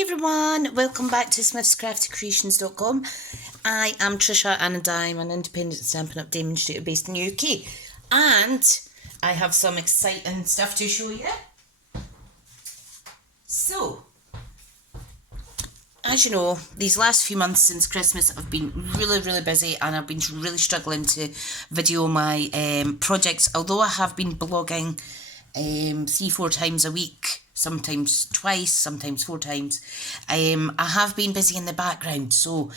everyone, welcome back to smithscraftycreations.com. I am Trisha and I'm an independent Stampin' Up demonstrator based in the UK, and I have some exciting stuff to show you. So, as you know, these last few months since Christmas I've been really busy and I've been really struggling to video my projects, although I have been blogging 3-4 times a week, sometimes twice, sometimes 4 times. I have been busy in the background, so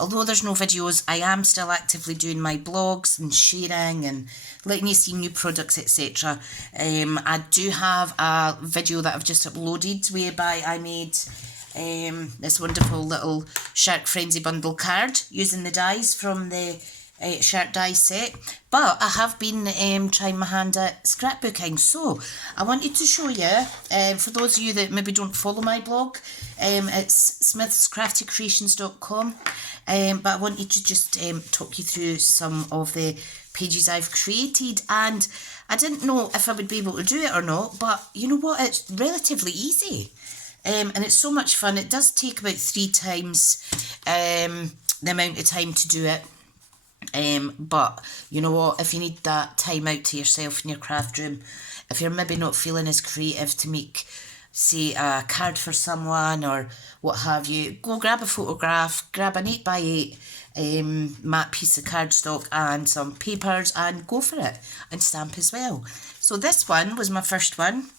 although there's no videos, I am still actively doing my blogs and sharing and letting you see new products, etc. I do have a video that I've just uploaded whereby I made this wonderful little Shark Frenzy bundle card using the dies from the Shark die set, but I have been trying my hand at scrapbooking, so I wanted to show you, for those of you that maybe don't follow my blog, it's smithscraftycreations.com, but I wanted to just talk you through some of the pages I've created, and I didn't know if I would be able to do it or not, but you know what, it's relatively easy. And it's so much fun. It does take about 3 times the amount of time to do it. But you know what, if you need that time out to yourself in your craft room, if you're maybe not feeling as creative to make, say, a card for someone or what have you, go grab a photograph, grab an 8x8 matte piece of cardstock and some papers and go for it and stamp as well. So this one was my first one,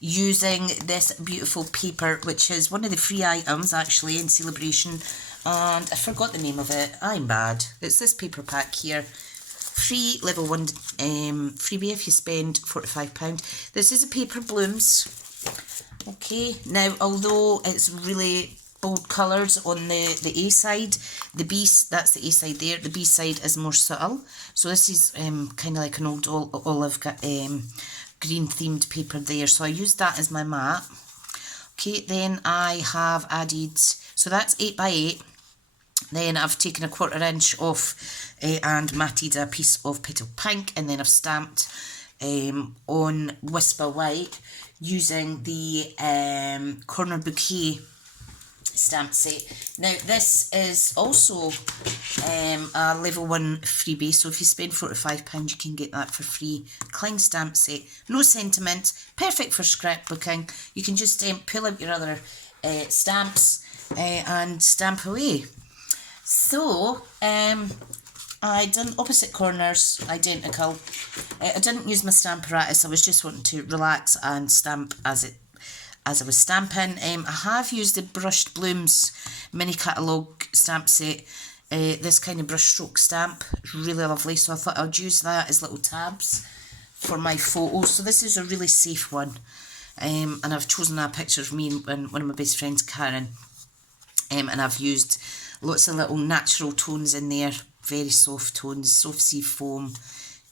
using this beautiful paper, which is one of the free items actually in celebration, and I forgot the name of it, I'm bad. It's this paper pack here, free level 1 freebie if you spend £45. This is a Paper Blooms. Okay, now although it's really bold colours on the A side, the B, that's the A side there, the B side is more subtle, so this is kind of like an old olive green themed paper there, so I used that as my mat. Okay, then I have added, so that's 8x8, then I've taken a 1/4 inch off and matted a piece of Petal Pink, and then I've stamped on Whisper White using the Corner Bouquet stamp set. Now this is also a level 1 freebie, so if you spend £45 you can get that for free. Klein stamp set, no sentiment, perfect for scrapbooking. You can just pull out your other stamps and stamp away. So I done opposite corners, identical. I didn't use my Stamparatus, I was just wanting to relax and stamp as I was stamping. I have used the Brushed Blooms mini catalogue stamp set, this kind of brushstroke stamp, really lovely, so I thought I'd use that as little tabs for my photos. So this is a really safe one, and I've chosen a picture of me and one of my best friends, Karen, and I've used lots of little natural tones in there, very soft tones, soft sea foam,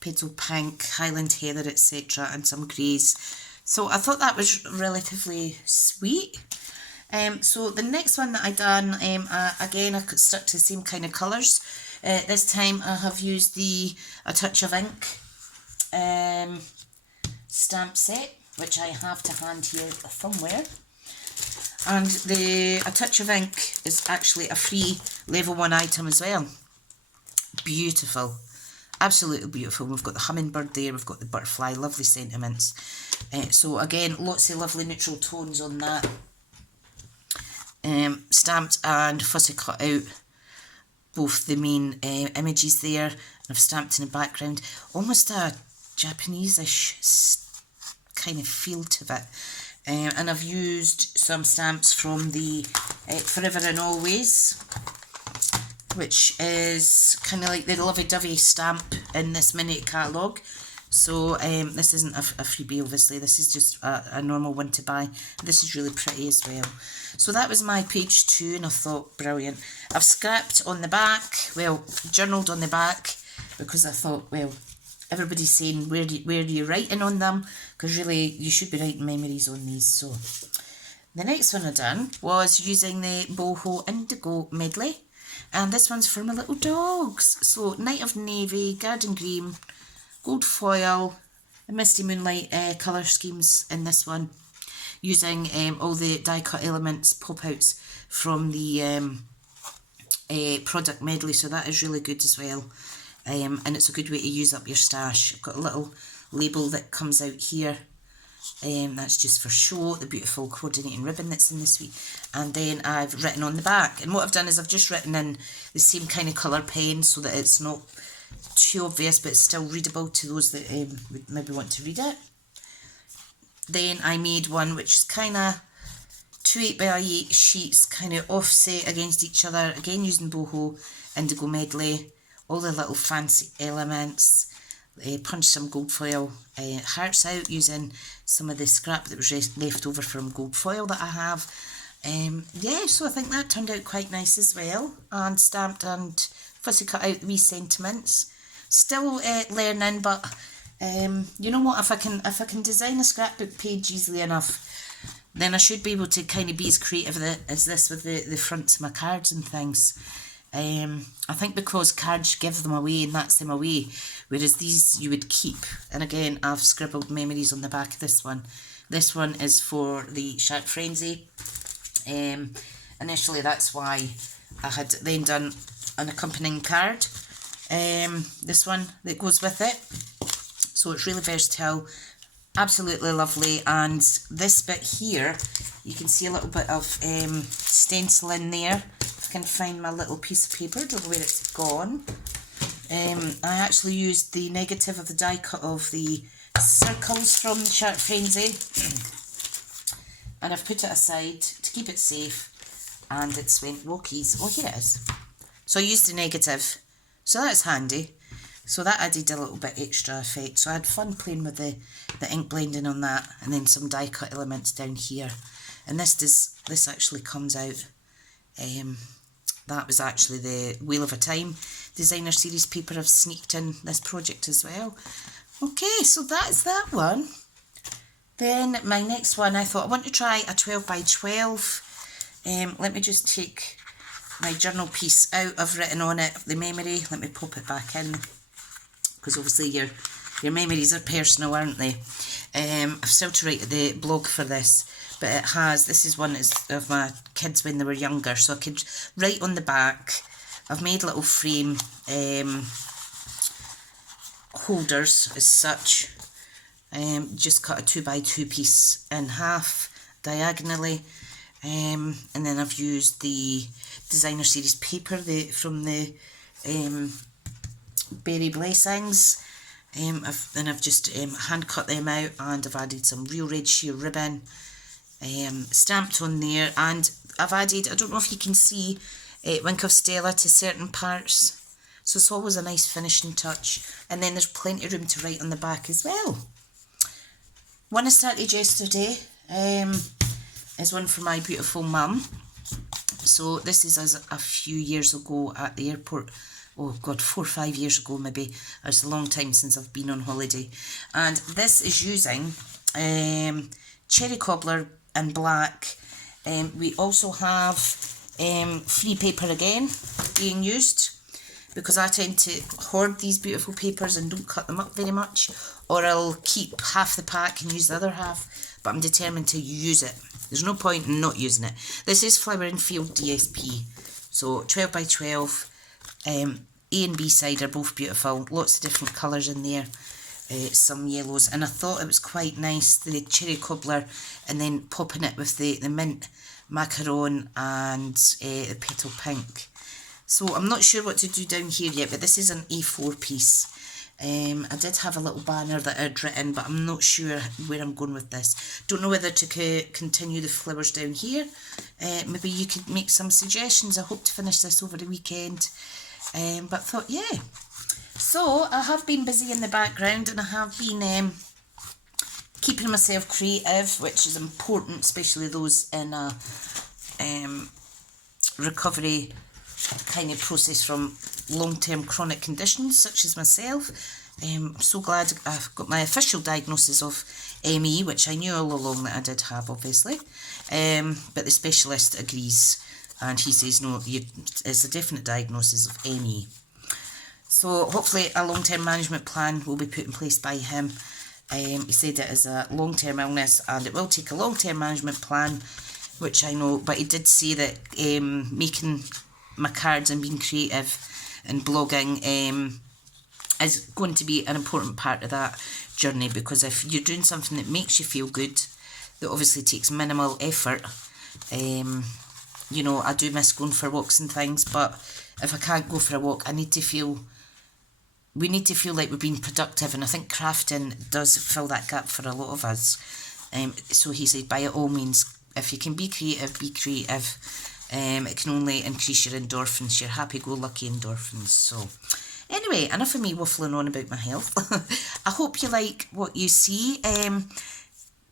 Petal Pink, Highland Heather, etc., and some greys. So I thought that was relatively sweet. So the next one that I done, again I stuck to the same kind of colours. This time I have used the A Touch of Ink stamp set, which I have to hand here somewhere. And the A Touch of Ink is actually a free level 1 item as well. Beautiful. Absolutely beautiful. We've got the hummingbird there, we've got the butterfly, lovely sentiments. So again, lots of lovely neutral tones on that. Stamped and fussy cut out both the main images there. I've stamped in the background, almost a Japanese-ish kind of feel to it. And I've used some stamps from the Forever and Always, which is kind of like the lovey-dovey stamp in this mini catalogue. So this isn't a freebie, obviously, this is just a normal one to buy. This is really pretty as well. So that was my page 2, and I thought, brilliant. I've scrapped on the back, well, journaled on the back, because I thought, well, everybody's saying, where are you writing on them? Because really, you should be writing memories on these. So the next one I done was using the Boho Indigo medley, and this one's for my little dogs. So Night of Navy, Garden Green, Gold Foil, the Misty Moonlight colour schemes in this one. using all the die cut elements, pop outs from the product medley, so that is really good as well. And it's a good way to use up your stash. I've got a little label that comes out here. That's just for show, the beautiful coordinating ribbon that's in the suite. And then I've written on the back. And what I've done is I've just written in the same kind of colour pen so that it's not too obvious, but it's still readable to those that would maybe want to read it. Then I made one which is kind of 2 8x8 sheets, kind of offset against each other, again using boho, indigo medley, all the little fancy elements. Punched some gold foil hearts out using some of the scrap that was left over from gold foil that I have. Yeah, so I think that turned out quite nice as well, and stamped and fussy cut out the wee sentiments. Still learning, but you know what, if I can design a scrapbook page easily enough, then I should be able to kind of be as creative as this with the fronts of my cards and things. I think because cards give them away and that's them away, whereas these you would keep. And again, I've scribbled memories on the back of this one. This one is for the Shark Frenzy. Initially that's why I had then done an accompanying card, this one that goes with it. So it's really versatile, absolutely lovely. And this bit here, you can see a little bit of stencil in there. I can find my little piece of paper, don't know where it's gone. I actually used the negative of the die cut of the circles from the Shark Frenzy, and I've put it aside to keep it safe, and it's went walkies. Oh, here it is. So I used the negative, so that's handy. So that added a little bit extra effect. So I had fun playing with the ink blending on that, and then some die cut elements down here. And this actually comes out. That was actually the Wheel of a Time designer series paper I've sneaked in this project as well. Okay, so that's that one. Then my next one, I thought I want to try a 12 by 12. Let me just take my journal piece out. I've written on it the memory. Let me pop it back in, because obviously your memories are personal, aren't they? I've still to write the blog for this. But it has, this is one of my kids when they were younger, so I could write on the back. I've made little frame holders as such. Just cut a 2 by 2 piece in half diagonally, and then I've used the designer series paper from the Berry Blessings. I've just hand cut them out, and I've added some real red sheer ribbon. Stamped on there, and I've added, I don't know if you can see, Wink of Stella to certain parts, so it's always a nice finishing touch. And then there's plenty of room to write on the back as well. One I started yesterday is one for my beautiful mum. So this is as a few years ago at the airport. Oh God, 4 or 5 years ago maybe. It's a long time since I've been on holiday. And this is using cherry cobbler in black. We also have free paper again being used, because I tend to hoard these beautiful papers and don't cut them up very much, or I'll keep half the pack and use the other half, but I'm determined to use it. There's no point in not using it. This is Flower and Field DSP, so 12 by 12. A and B side are both beautiful, lots of different colours in there. Some yellows, and I thought it was quite nice, the cherry cobbler, and then popping it with the mint macaron and the petal pink. So I'm not sure what to do down here yet, but this is an A4 piece. I did have a little banner that I'd written, but I'm not sure where I'm going with this. Don't know whether to continue the flowers down here. Maybe you could make some suggestions. I hope to finish this over the weekend. But thought, yeah. So I have been busy in the background, and I have been keeping myself creative, which is important, especially those in a recovery kind of process from long-term chronic conditions such as myself. I'm so glad I've got my official diagnosis of ME, which I knew all along that I did have, obviously, but the specialist agrees, and he says no, it's a definite diagnosis of ME. So hopefully a long-term management plan will be put in place by him, He said it is a long-term illness and it will take a long-term management plan, which I know, but he did say that making my cards and being creative and blogging is going to be an important part of that journey, because if you're doing something that makes you feel good, that obviously takes minimal effort, you know, I do miss going for walks and things, but if I can't go for a walk, we need to feel like we're being productive, and I think crafting does fill that gap for a lot of us. So he said, by all means, if you can be creative, be creative. It can only increase your endorphins, your happy-go-lucky endorphins. So anyway, enough of me waffling on about my health. I hope you like what you see.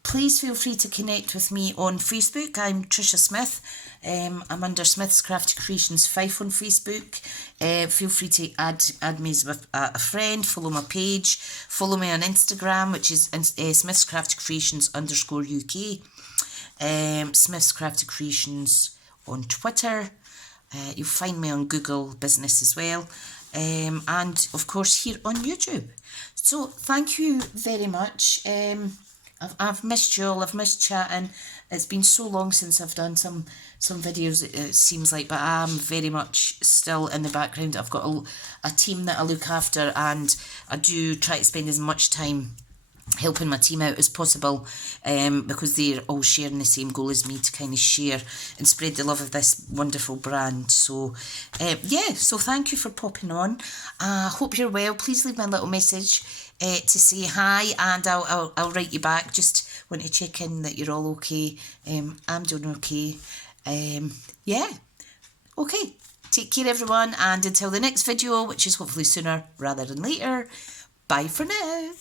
Please feel free to connect with me on Facebook. I'm Trisha Smith. I'm under Smith's Crafty Creations 5 on Facebook. Feel free to add me as a friend, follow my page, follow me on Instagram, which is Smith's Crafty Creations _UK. Smith's Crafty Creations on Twitter. You'll find me on Google Business as well. And of course here on YouTube. So thank you very much. I've missed you all, I've missed chatting. It's been so long since I've done some videos, it seems like, but I'm very much still in the background. I've got a team that I look after, and I do try to spend as much time helping my team out as possible, because they're all sharing the same goal as me, to kind of share and spread the love of this wonderful brand. So yeah, so thank you for popping on. I hope you're well. Please leave me a little message to say hi, and I'll write you back. Just want to check in that you're all okay. I'm doing okay. Yeah, okay, take care everyone, and until the next video, which is hopefully sooner rather than later, bye for now.